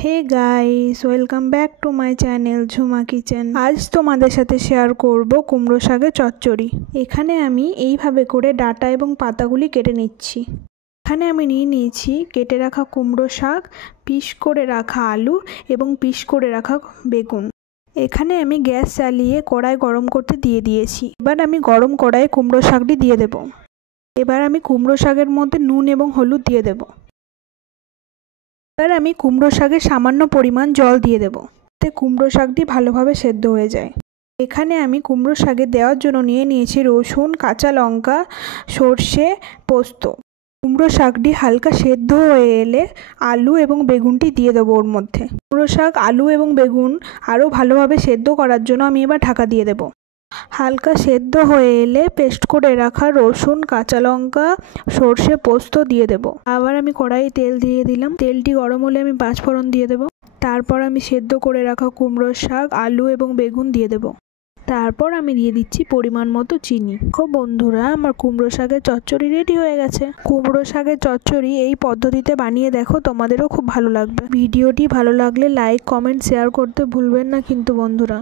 Hey guys, welcome back to my channel Jhuma kitchen. আজ তোমাদের সাথে শেয়ার করব কুমড়ো শাকের চচ্চড়ি। এখানে আমি এইভাবে করে ডাঁটা এবং পাতাগুলি কেটে নিচ্ছি। এখানে আমি নিয়ে নিয়েছি কেটে রাখা কুমড়ো শাক, পিস করে রাখা আলু এবং পিস করে রাখা বেগুন। এখানে আমি গ্যাস চালিয়ে কড়াই গরম করতে দিয়ে দিয়েছি। এবার আমি গরম কড়াইয়ে কুমড়ো শাকটি দিয়ে দেব। এবার আমি কুমড়ো শাকের মধ্যে নুন এবং হলুদ দিয়ে দেব। এবার আমি কুমড়ো শাকে সামান্য পরিমাণ জল দিয়ে দেব, যাতে কুমড়ো শাকটি ভালোভাবে সেদ্ধ হয়ে যায়। এখানে আমি কুমড়ো শাকে দেওয়ার জন্য নিয়ে নিয়েছি রসুন, কাঁচা লঙ্কা, সর্ষে, পোস্ত। কুমড়ো শাকটি হালকা সেদ্ধ হয়ে এলে আলু এবং বেগুনটি দিয়ে দেবো ওর মধ্যে। কুমড়ো শাক, আলু এবং বেগুন আরও ভালোভাবে সেদ্ধ করার জন্য আমি এবার ঢাকা দিয়ে দেবো। হালকা সেদ্ধ হয়ে এলে পেস্ট করে রাখা রসুন, কাঁচা লঙ্কা, সর্ষে, পোস্ত দিয়ে দেব। আবার আমি কড়াইয়ে তেল দিয়ে দিলাম। তেলটি গরম হলে আমি পাঁচফোড়ন দিয়ে দেব। তারপর আমি সেদ্ধ করে রাখা কুমড়ো শাক, আলু এবং বেগুন দিয়ে দেব। তারপর আমি দিয়ে দিচ্ছি পরিমাণ মতো চিনি। খুব বন্ধুরা, আমার কুমড়ো শাকের চচ্চড়ি রেডি হয়ে গেছে। কুমড়ো শাকের চচ্চড়ি এই পদ্ধতিতে বানিয়ে দেখো, তোমাদেরও খুব ভালো লাগবে। ভিডিওটি ভালো লাগলে লাইক, কমেন্ট, শেয়ার করতে ভুলবেন না কিন্তু বন্ধুরা।